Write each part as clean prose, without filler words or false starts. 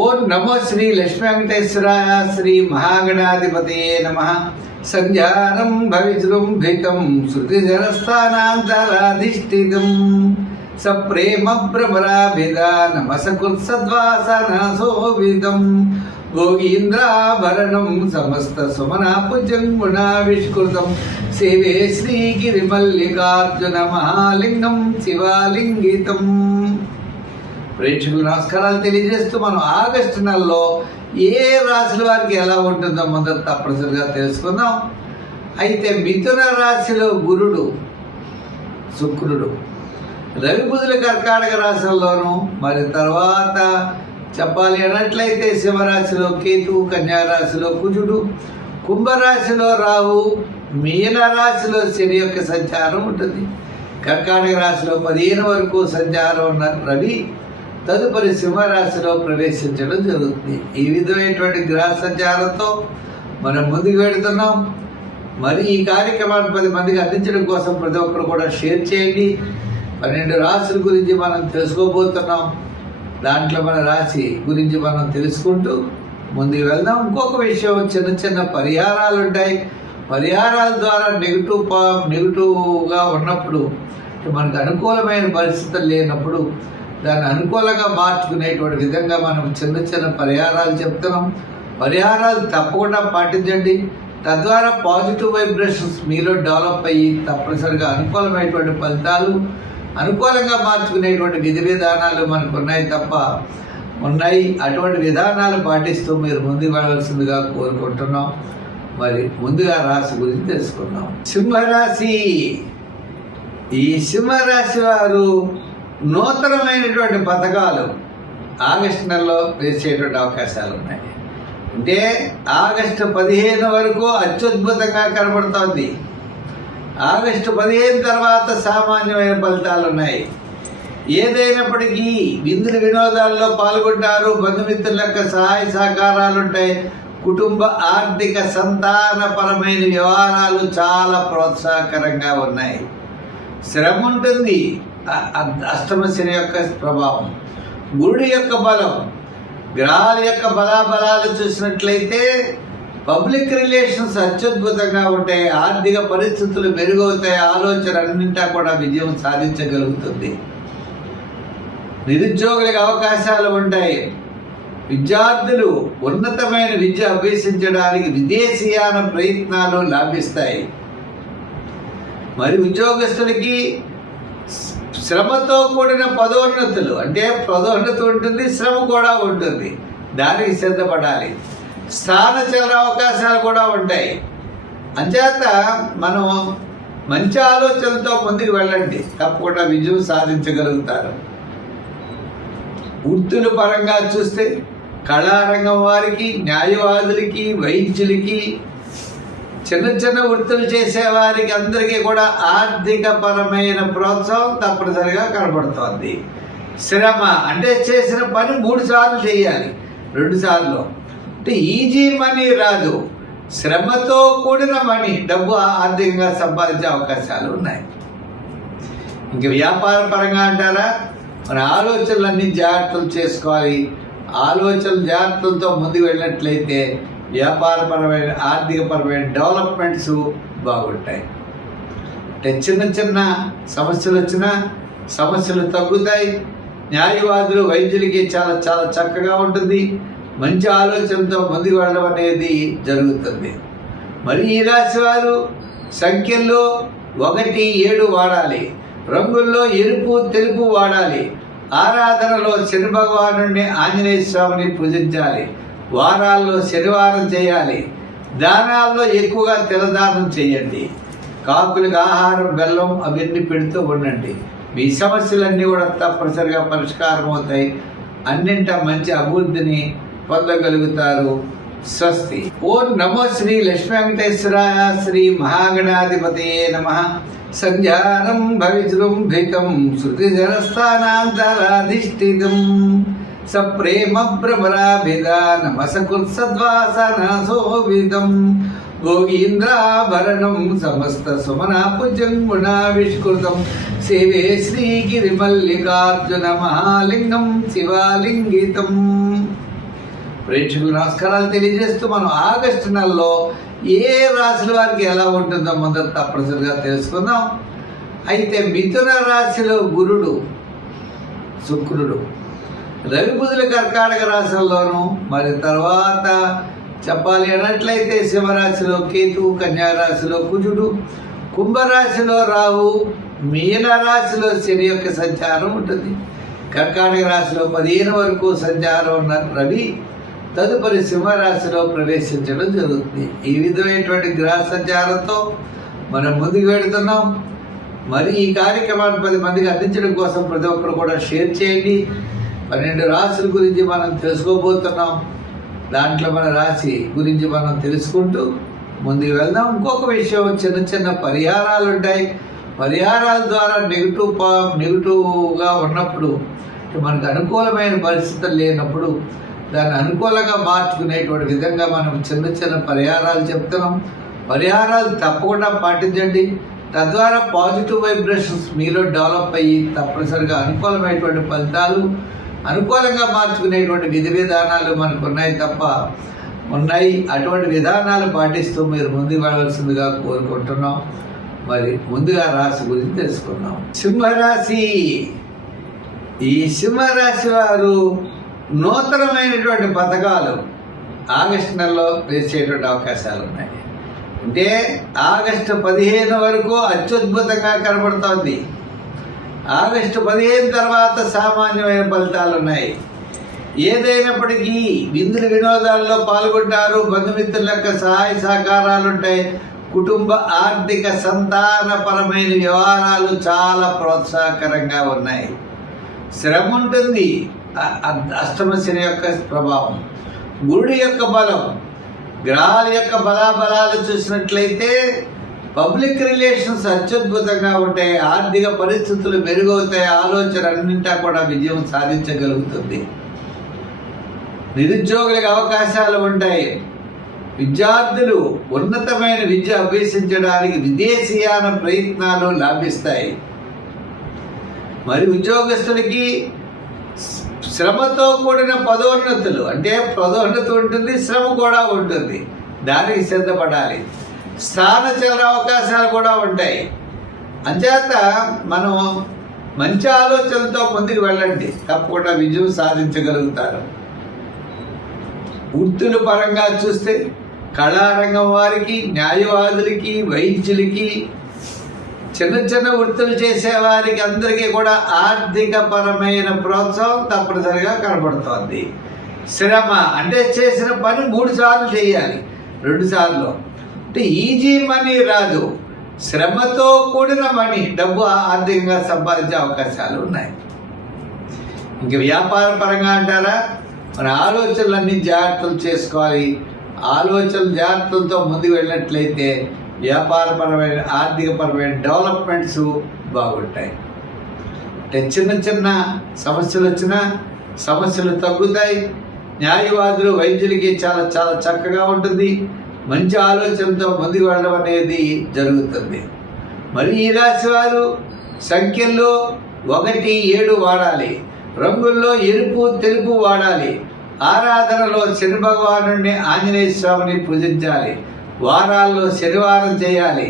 ఓం నమో శ్రీ లక్ష్మీ వెంకటేశ్వరాయ శ్రీ మహాగణాధిపతయే నమః. సంధ్యానం భవిజృంభితం శృతిజరస్థానాంతరాధిష్ఠితం సప్రేమ భ్రమరాభిధానమసకృత్సద్వాసనశోభితం గోగీంద్రాభరణం సమస్త సుమనాపుజన్మునావిష్కృతం సేవే శ్రీగిరిమల్లికార్జున మహాలింగం శివాలింగితం. ప్రేక్షకులు నమస్కారాలు తెలియజేస్తూ మనం ఆగస్టు నెలలో ఏ రాశుల వారికి ఎలా ఉంటుందో మొదట తప్పనిసరిగా తెలుసుకుందాం. అయితే మిథున రాశిలో గురుడు, శుక్రుడు, రవి బుధుల కర్కాటక రాశుల్లోనూ, మరి తర్వాత చెప్పాలి అన్నట్లయితే సింహరాశిలో కేతువు, కన్యారాశిలో కుజుడు, కుంభరాశిలో రాహు, మీన రాశిలో శని యొక్క సంచారం ఉంటుంది. కర్కాటక రాశిలో 15 వరకు సంచారం ఉన్న రవి తదుపరి సింహరాశిలో ప్రవేశించడం జరుగుతుంది. ఈ విధమైనటువంటి గ్రహ సంచారంతో మనం ముందుకు వెళుతున్నాం. మరి ఈ కార్యక్రమాన్ని 10 మందికి అందించడం కోసం ప్రతి ఒక్కరు కూడా షేర్ చేయండి. 12 రాశుల గురించి మనం తెలుసుకోబోతున్నాం. దాంట్లో మన రాశి గురించి మనం తెలుసుకుంటూ ముందుకు వెళ్దాం. ఇంకొక విషయం, చిన్న చిన్న పరిహారాలు ఉంటాయి. పరిహారాల ద్వారా నెగిటివ్గా ఉన్నప్పుడు, మనకు అనుకూలమైన పరిస్థితులు లేనప్పుడు దాన్ని అనుకూలంగా మార్చుకునేటువంటి విధంగా మనం చిన్న చిన్న పరిహారాలు చెప్తున్నాం. పరిహారాలు తప్పకుండా పాటించండి. తద్వారా పాజిటివ్ వైబ్రేషన్స్ మీలో డెవలప్ అయ్యి తప్పనిసరిగా అనుకూలమైనటువంటి ఫలితాలు, అనుకూలంగా మార్చుకునేటువంటి విధి విధానాలు మనకు ఉన్నాయి. అటువంటి విధానాలు పాటిస్తూ మీరు ముందుకు వెళ్ళాల్సిందిగా కోరుకుంటున్నాం. మరి ముందుగా రాశి గురించి తెలుసుకుందాం. సింహరాశి. ఈ సింహరాశి వారు నూతనమైనటువంటి పథకాలు ఆగస్టు నెలలో వేసేటువంటి అవకాశాలు ఉన్నాయి. అంటే ఆగస్టు 15 వరకు అత్యద్భుతంగా కనబడుతోంది. ఆగస్టు 15 తర్వాత సామాన్యమైన ఫలితాలు ఉన్నాయి. ఏదైనప్పటికీ విందు వినోదాల్లో పాల్గొంటారు. బంధుమిత్రుల యొక్క సహాయ సహకారాలు ఉంటాయి. కుటుంబ ఆర్థిక సంతానపరమైన వ్యవహారాలు చాలా ప్రోత్సాహకరంగా ఉన్నాయి. శ్రమ ఉంటుంది. అష్టమ శని యొక్క ప్రభావం, గురుడి యొక్క బలం, గ్రహాల యొక్క బలాబలాలు చూసినట్లయితే పబ్లిక్ రిలేషన్స్ అత్యద్భుతంగా ఉంటాయి. ఆర్థిక పరిస్థితులు మెరుగవుతాయి. ఆలోచన అన్నింటా కూడా విజయం సాధించగలుగుతుంది. నిరుద్యోగులకు అవకాశాలు ఉంటాయి. విద్యార్థులు ఉన్నతమైన విద్య అభ్యసించడానికి విదేశీయాన ప్రయత్నాలు లాభిస్తాయి. మరి ఉద్యోగస్తులకి శ్రమతో కూడిన పదోన్నతులు, అంటే పదోన్నతి ఉంటుంది, శ్రమ కూడా ఉంటుంది. దానికి సిద్ధపడాలి. స్థానచలన అవకాశాలు కూడా ఉంటాయి. అంచేత మనం మంచి ఆలోచనలతో ముందుకు వెళ్ళండి. తప్పకుండా విజయం సాధించగలుగుతారు. వృత్తుల పరంగా చూస్తే కళారంగం వారికి, న్యాయవాదులకి, వైద్యులకి, చిన్న చిన్న వృత్తులు చేసేవారికి అందరికీ కూడా ఆర్థిక పరమైన ప్రోత్సాహం తప్పనిసరిగా కనబడుతోంది. శ్రమ అంటే చేసిన పని 3 సార్లు చేయాలి, 2 సార్లు అంటే ఈజీ మనీ రాదు. శ్రమతో కూడిన మనీ, డబ్బు ఆర్థికంగా సంపాదించే అవకాశాలు ఉన్నాయి. ఇంక వ్యాపార పరంగా అంటారా, మన ఆలోచనలన్నీ జాగ్రత్తలు చేసుకోవాలి. జాగ్రత్తలతో ముందుకు వెళ్ళినట్లయితే వ్యాపారపరమైన, ఆర్థికపరమైన డెవలప్మెంట్స్ బాగుంటాయి. అంటే చిన్న చిన్న సమస్యలు వచ్చినా సమస్యలు తగ్గుతాయి. న్యాయవాదులు, వైద్యులకి చాలా చాలా చక్కగా ఉంటుంది. మంచి ఆలోచనతో ముందుకు వెళ్ళడం అనేది జరుగుతుంది. మరి ఈ రాశి వారు సంఖ్యల్లో 1, 7 వాడాలి. రంగుల్లో ఎరుపు, తెలుపు వాడాలి. ఆరాధనలో శని భగవాను, ఆంజనేయ స్వామిని పూజించాలి. వారాల్లో శనివారం చేయాలి. దానాల్లో ఎక్కువగా తిలదానం చేయండి. కాకులకు ఆహారం, బెల్లం అవన్నీ పెడుతూ ఉండండి. మీ సమస్యలన్నీ కూడా తప్పనిసరిగా పరిష్కారం అవుతాయి. అన్నింట మంచి అభివృద్ధిని పొందగలుగుతారు. స్వస్తి. ఓం నమో శ్రీ లక్ష్మీ వెంకటేశ్వరాయ శ్రీ మహాగణాధిపతయే నమః. సంధ్యానం భవిజృంభితం శృతిజరస్థానాంతరాధిష్ఠితం సప్రేమ భ్రమరాభిధానమసకృత్సద్వాసనశోభితం గోగీంద్రాభరణం సమస్త సుమనాపుజన్మునావిష్కృతం సేవే శ్రీగిరిమల్లికార్జున మహాలింగం శివాలింగితం. ప్రేక్షకులు నమస్కారాలు తెలియజేస్తూ మనం ఆగస్టు నెలలో ఏ రాశుల వారికి ఎలా ఉంటుందో మొదట తప్పనిసరిగా తెలుసుకుందాం. అయితే మిథున రాశిలో గురుడు, శుక్రుడు, రవి బుధుల కర్కాటక రాశుల్లోనూ, మరి తర్వాత చెప్పాలి అన్నట్లయితే సింహరాశిలో కేతువు, కన్యా రాశిలో కుజుడు, కుంభరాశిలో రాహు, మీన రాశిలో శని యొక్క సంచారం ఉంటుంది. కర్కాటక రాశిలో 15 వరకు సంచారం ఉన్న రవి తదుపరి సింహరాశిలో ప్రవేశించడం జరుగుతుంది. ఈ విధమైనటువంటి గ్రహ సంచారంతో మనం ముందుకు వెళుతున్నాం. మరి ఈ కార్యక్రమాన్ని 10 మందికి అందించడం కోసం ప్రతి ఒక్కరు కూడా షేర్ చేయండి. 12 రాశుల గురించి మనం తెలుసుకోబోతున్నాం. దాంట్లో మన రాశి గురించి మనం తెలుసుకుంటూ ముందుకు వెళ్దాం. ఇంకొక విషయం, చిన్న చిన్న పరిహారాలు ఉంటాయి. పరిహారాల ద్వారా నెగిటివ్గా ఉన్నప్పుడు, మనకు అనుకూలమైన పరిస్థితులు లేనప్పుడు దాన్ని అనుకూలంగా మార్చుకునేటువంటి విధంగా మనం చిన్న చిన్న పరిహారాలు చెప్తున్నాం. పరిహారాలు తప్పకుండా పాటించండి. తద్వారా పాజిటివ్ వైబ్రేషన్స్ మీలో డెవలప్ అయ్యి తప్పనిసరిగా అనుకూలమైనటువంటి ఫలితాలు, అనుకూలంగా మార్చుకునేటువంటి విధి విధానాలు మనకు ఉన్నాయి. అటువంటి విధానాలు పాటిస్తూ మీరు ముందుకు వెళ్ళవలసిందిగా కోరుకుంటున్నాం. మరి ముందుగా రాశి గురించి తెలుసుకుందాం. సింహరాశి. ఈ సింహరాశి వారు నూతనమైనటువంటి పథకాలు ఆగస్టు నెలలో వేసేటువంటి అవకాశాలు ఉన్నాయి. అంటే ఆగస్టు 15 వరకు అత్యద్భుతంగా కనబడుతోంది. ఆగస్టు 15 తర్వాత సామాన్యమైన ఫలితాలు ఉన్నాయి. ఏదైనప్పటికీ విందులు వినోదాల్లో పాల్గొంటారు. బంధుమిత్రుల యొక్క సహాయ సహకారాలు ఉంటాయి. కుటుంబ ఆర్థిక సంతానపరమైన వ్యవహారాలు చాలా ప్రోత్సాహకరంగా ఉన్నాయి. శ్రమ ఉంటుంది. అష్టమ శని యొక్క ప్రభావం, గురుడి యొక్క బలం, గ్రహాల యొక్క బలాబలాలు చూసినట్లయితే పబ్లిక్ రిలేషన్స్ అత్యద్భుతంగా ఉంటాయి. ఆర్థిక పరిస్థితులు మెరుగవుతాయి. ఆలోచన అన్నింటా కూడా విజయం సాధించగలుగుతుంది. నిరుద్యోగులకు అవకాశాలు ఉంటాయి. విద్యార్థులు ఉన్నతమైన విద్య అభ్యసించడానికి విదేశీయాన ప్రయత్నాలు లాభిస్తాయి. మరి ఉద్యోగస్తులకి శ్రమతో కూడిన పదోన్నతులు, అంటే పదోన్నతి ఉంటుంది, శ్రమ కూడా ఉంటుంది. దానికి సిద్ధపడాలి. స్థానచలన అవకాశాలు కూడా ఉంటాయి. అంచేత మనం మంచి ఆలోచనలతో ముందుకు వెళ్ళండి. తప్పకుండా విజయం సాధించగలుగుతారు. వృత్తుల పరంగా చూస్తే కళారంగం వారికి, న్యాయవాదులకి, వైద్యులకి, చిన్న చిన్న వృత్తులు చేసేవారికి అందరికీ కూడా ఆర్థిక పరమైన ప్రోత్సాహం తప్పనిసరిగా కనబడుతోంది. శ్రమ అంటే చేసిన పని 3 సార్లు చేయాలి, 2 సార్లు అంటే ఈజీ మనీ రాదు. శ్రమతో కూడిన మనీ, డబ్బు ఆర్థికంగా సంపాదించే అవకాశాలు ఉన్నాయి. ఇంక వ్యాపార పరంగా అంటారా, మన ఆలోచనలన్నీ జాగ్రత్తలు చేసుకోవాలి. జాగ్రత్తలతో ముందుకు వెళ్ళినట్లయితే వ్యాపారపరమైన, ఆర్థికపరమైన డెవలప్మెంట్స్ బాగుంటాయి. అంటే చిన్న చిన్న సమస్యలు వచ్చినా సమస్యలు తగ్గుతాయి. న్యాయవాదులు, వైద్యులకి చాలా చాలా చక్కగా ఉంటుంది. మంచి ఆలోచనతో ముందుకు వెళ్ళడం అనేది జరుగుతుంది. మరి ఈ రాశి వారు సంఖ్యల్లో 1, 7 వాడాలి. రంగుల్లో ఎరుపు, తెలుపు వాడాలి. ఆరాధనలో శని భగవానుడిని, ఆంజనేయ స్వామిని పూజించాలి. వారాల్లో శనివారం చేయాలి.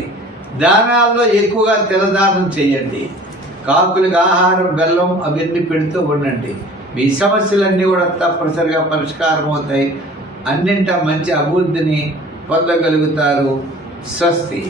దానాల్లో ఎక్కువగా తిలదానం చేయండి. కాకులకు ఆహారం, బెల్లం అవన్నీ పెడుతూ ఉండండి. మీ సమస్యలన్నీ కూడా తప్పనిసరిగా పరిష్కారం అవుతాయి. అన్నింటా మంచి అభివృద్ధిని పొందగలుగుతారు. స్వస్తి.